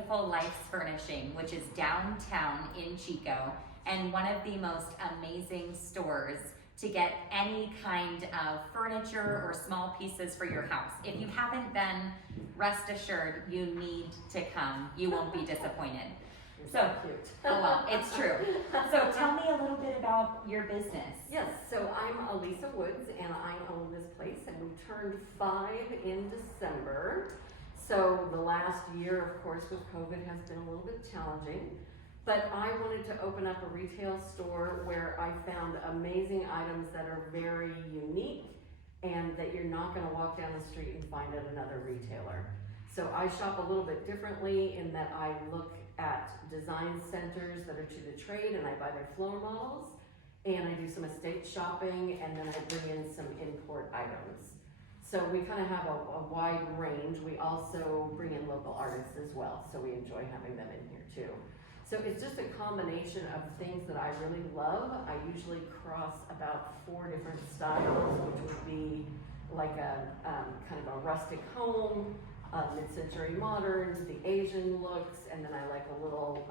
Beautiful Life Furnishing, which is downtown in Chico, and one of the most amazing stores to get any kind of furniture or small pieces for your house. If you haven't been, rest assured, you need to come. You won't be disappointed. So cute. Oh well, it's true. So tell me a little bit about your business. Yes, so I'm Alisa Woods and I own this place, and we turned 5 in December. So the last year, of course, with COVID has been a little bit challenging, but I wanted to open up a retail store where I found amazing items that are very unique and that you're not gonna walk down the street and find at another retailer. So I shop a little bit differently in that I look at design centers that are to the trade and I buy their floor models, and I do some estate shopping, and then I bring in some import items. So we kind of have a wide range. We also bring in local artists as well, so we enjoy having them in here too. So it's just a combination of things that I really love. I usually cross about 4 different styles, which would be like a kind of a rustic home, mid-century modern, the Asian looks, and then I like a little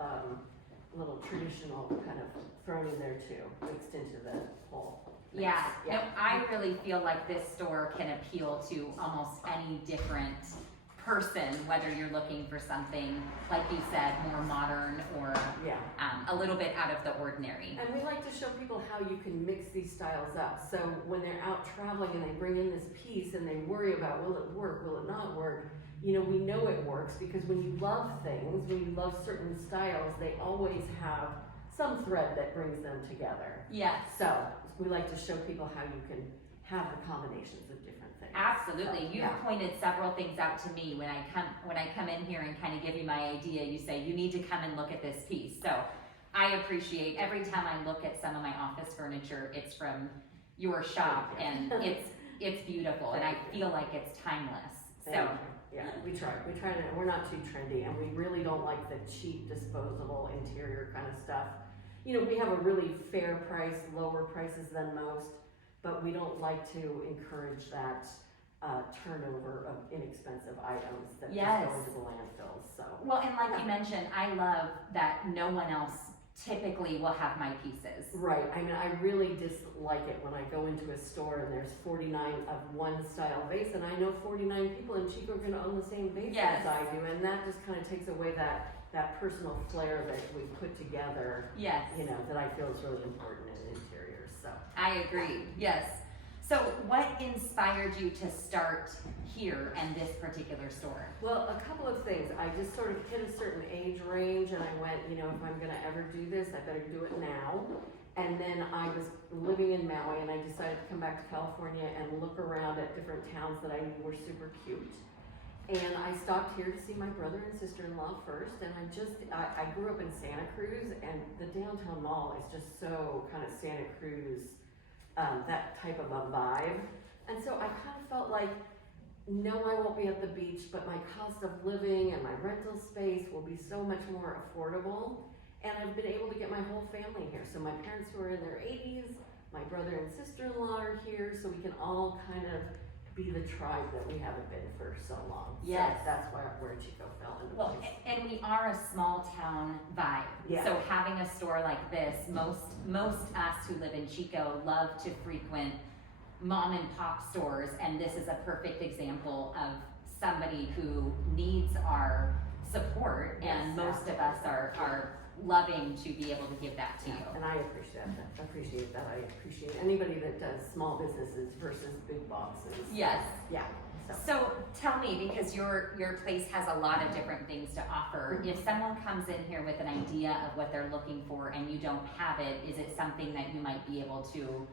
traditional kind of thrown in there too, mixed into the whole mix. Yeah. No, I really feel like this store can appeal to almost any different person, whether you're looking for something, like you said, more modern or a little bit out of the ordinary. And we like to show people how you can mix these styles up. So when they're out traveling and they bring in this piece and they worry about, will it work, will it not work? You know, we know it works because when you love things, when you love certain styles, they always have some thread that brings them together. Yes. So we like to show people how you can have the combinations of different things. Absolutely. So, You've pointed several things out to me when I come in here and kind of give you my idea. You say you need to come and look at this piece. So I appreciate every time I look at some of my office furniture, it's from your shop, and it's beautiful, and I feel like it's timeless. So. Yeah, we try to, we're not too trendy, and we really don't like the cheap disposable interior kind of stuff. You know, we have a really fair price, lower prices than most, but we don't like to encourage that turnover of inexpensive items that just go into the landfills. So well, and like you mentioned, I love that no one else typically will have my pieces. Right. I mean, I really dislike it when I go into a store and there's 49 of one style vase, and I know 49 people in Chico are going to own the same vase as I do, and that just kind of takes away that personal flair that we put together. Yes. You know, that I feel is really important in interiors. So I agree. Yes. So what inspired you to start here and this particular store? Well, a couple of things. I just sort of hit a certain age range and I went, you know, if I'm gonna ever do this, I better do it now. And then I was living in Maui and I decided to come back to California and look around at different towns that I knew were super cute. And I stopped here to see my brother and sister-in-law first, and I grew up in Santa Cruz, and the downtown mall is just so kind of Santa Cruz, that type of a vibe. And so I kind of felt like, no, I won't be at the beach, but my cost of living and my rental space will be so much more affordable. And I've been able to get my whole family here. So my parents who are in their 80s, my brother and sister-in-law are here, so we can all kind of be the tribe that we haven't been for so long. Yes. So that's where Chico fell into place. And we are a small town vibe. Yeah. So having a store like this, most us who live in Chico love to frequent mom and pop stores, and this is a perfect example of somebody who needs our support, and most of us are loving to be able to give that to you. And I appreciate that. I appreciate anybody that does small businesses versus big boxes. Yes. Yeah. So tell me, because your place has a lot of different things to offer. If someone comes in here with an idea of what they're looking for and you don't have it, is it something that you might be able to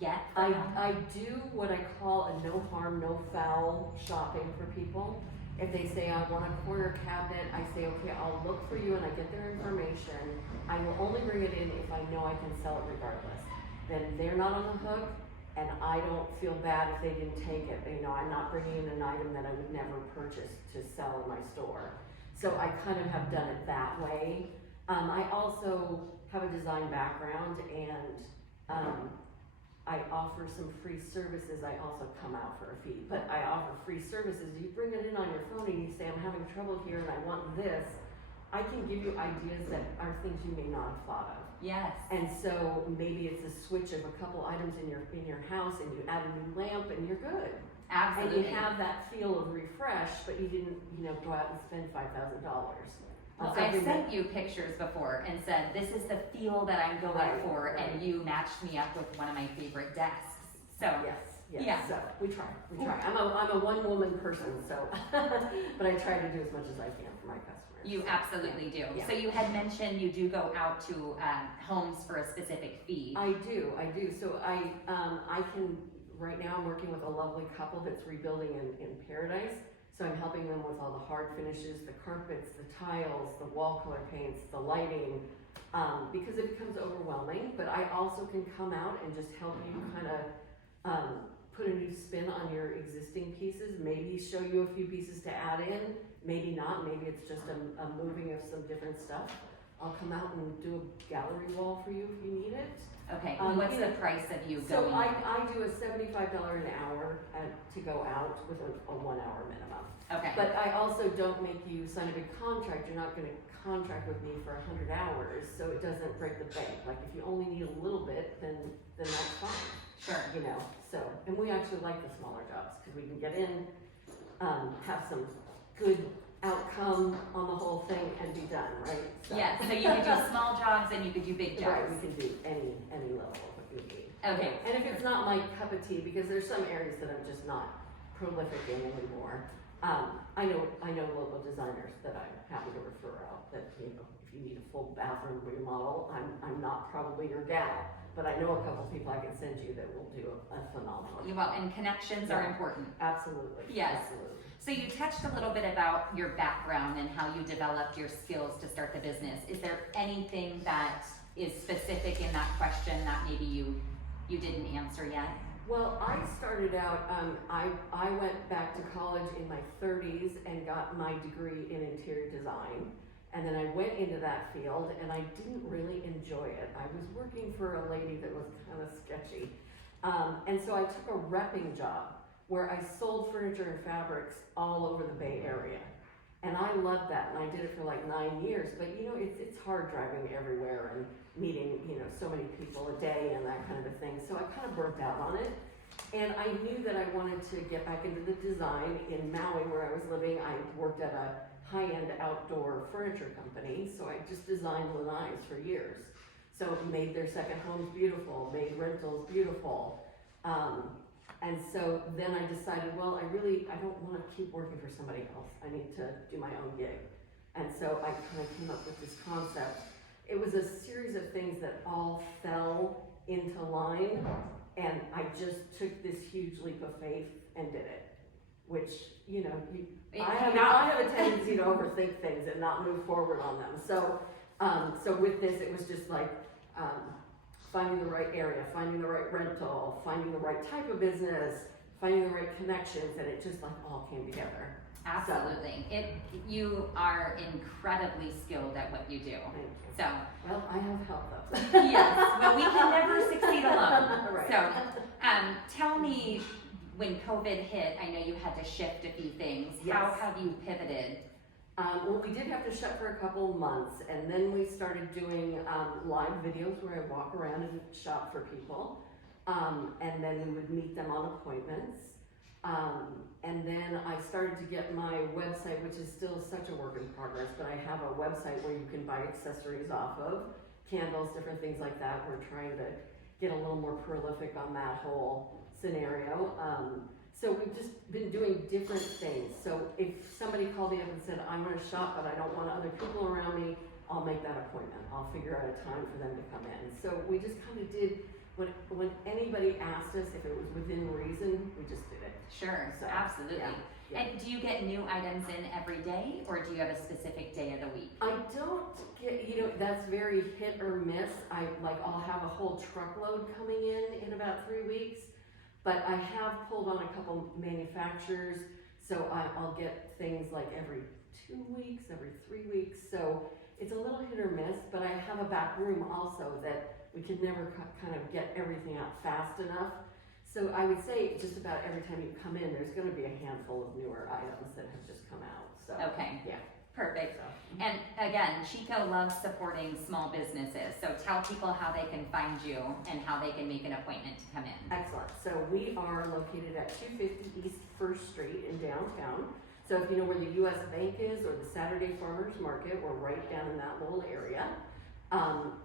get? I do what I call a no harm, no foul shopping for people. If they say, I want a corner cabinet, I say, okay, I'll look for you, and I get their information. I will only bring it in if I know I can sell it regardless. Then they're not on the hook, and I don't feel bad if they didn't take it. You know, I'm not bringing in an item that I would never purchase to sell in my store. So I kind of have done it that way. I also have a design background, and I offer some free services. I also come out for a fee, but I offer free services. You bring it in on your phone and you say, I'm having trouble here and I want this. I can give you ideas that are things you may not have thought of. Yes. And so maybe it's a switch of a couple items in your house, and you add a new lamp, and you're good. Absolutely. And you have that feel of refresh, but you didn't, go out and spend $5,000. Well, I've sent you pictures before and said, this is the feel that I'm going for, and you matched me up with one of my favorite desks. So, yes. yeah. So we try. I'm a one-woman person, so, but I try to do as much as I can for my customers. You absolutely do. Yeah. So you had mentioned you do go out to homes for a specific fee. I do. So I can, right now I'm working with a lovely couple that's rebuilding in Paradise. So I'm helping them with all the hard finishes, the carpets, the tiles, the wall color paints, the lighting, because it becomes overwhelming. But I also can come out and just help you kind of put a new spin on your existing pieces, maybe show you a few pieces to add in, maybe not, maybe it's just a moving of some different stuff. I'll come out and do a gallery wall for you if you need it. Okay, and what's the price of you So going? I do a $75 an hour to go out with a 1 hour minimum. Okay. But I also don't make you sign a big contract. You're not gonna contract with me for 100 hours, so it doesn't break the bank. Like if you only need a little bit, then that's fine. Sure. So, and we actually like the smaller jobs, because we can get in, have some good outcome on the whole thing and be done, right? So. Yeah, so you could do small jobs and you could do big jobs. Right, we can do any level of what you need. Okay. And if it's not my cup of tea, because there's some areas that I'm just not prolific in anymore. I know local designers that I'm happy to refer out, that, if you need a full bathroom remodel, I'm not probably your gal, but I know a couple people I can send you that will do a phenomenal job. Well, and connections are important. Absolutely. Yes. Absolutely. So you touched a little bit about your background and how you developed your skills to start the business. Is there anything that is specific in that question that maybe you didn't answer yet? Well, I started out, I went back to college in my 30s and got my degree in interior design. And then I went into that field and I didn't really enjoy it. I was working for a lady that was kind of sketchy. And so I took a repping job where I sold furniture and fabrics all over the Bay Area. And I loved that, and I did it for like 9 years. But it's hard driving everywhere and meeting, so many people a day and that kind of a thing. So I kind of burnt out on it. And I knew that I wanted to get back into the design. In Maui, where I was living, I worked at a high-end outdoor furniture company. So I just designed lanais for years. So made their second homes beautiful, made rentals beautiful. And so then I decided, well, I don't want to keep working for somebody else. I need to do my own gig. And so I kind of came up with this concept. It was a series of things that all fell into line, and I just took this huge leap of faith and did it. Which, I have a tendency to overthink things and not move forward on them. So with this, it was just like, finding the right area, finding the right rental, finding the right type of business, finding the right connections, and it just all came together. Absolutely. You are incredibly skilled at what you do. Thank you. So. Well, I have help though. Yes, but we can never succeed alone. Right. So, tell me, when COVID hit, I know you had to shift a few things. Yes. How have you pivoted? Well, we did have to shut for a couple of months, and then we started doing live videos where I walk around and shop for people, and then we would meet them on appointments. And then I started to get my website, which is still such a work in progress, but I have a website where you can buy accessories off of, candles, different things like that. We're trying to get a little more prolific on that whole scenario. So we've just been doing different things. So if somebody called me up and said, I want to shop, but I don't want other people around me, I'll make that appointment. I'll figure out a time for them to come in. So we just kind of did, when anybody asked us if it was within reason, we just did it. Sure, So, absolutely. yeah. And do you get new items in every day, or do you have a specific day of the week? I don't get, that's very hit or miss. I'll have a whole truckload coming in about 3 weeks. But I have pulled on a couple manufacturers, so I'll get things like every 2 weeks, every 3 weeks. So it's a little hit or miss, but I have a back room also that we could never kind of get everything out fast enough. So I would say just about every time you come in, there's going to be a handful of newer items that have just come out. So Okay. yeah. Perfect. So, And again, Chico loves supporting small businesses, so tell people how they can find you and how they can make an appointment to come in. excellent. So we are located at 250 East First Street in downtown. So if you know where the US Bank is or the Saturday Farmers Market, we're right down in that little area.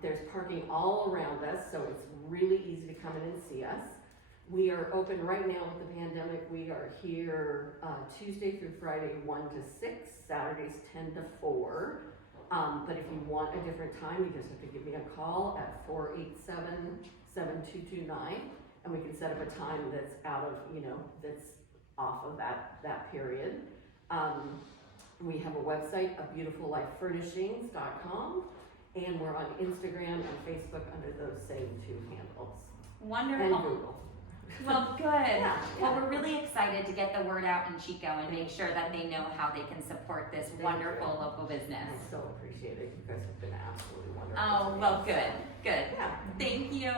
There's parking all around us, so it's really easy to come in and see us. We are open right now with the pandemic. We are here Tuesday through Friday 1 to 6, Saturdays 10 to 4. But if you want a different time, you just have to give me a call at 487-7229, and we can set up a time that's out of, that's off of that period. We have a website, beautifullifefurnishings.com, and we're on Instagram and Facebook under those same two handles. And Wonderful. Google. Well, good. Yeah. Well, we're really excited to get the word out in Chico and make sure that they know how they can support this Thank wonderful you. local business. I so appreciate it. You guys have been absolutely wonderful. Oh, to me. well, good, good. Yeah. Thank you.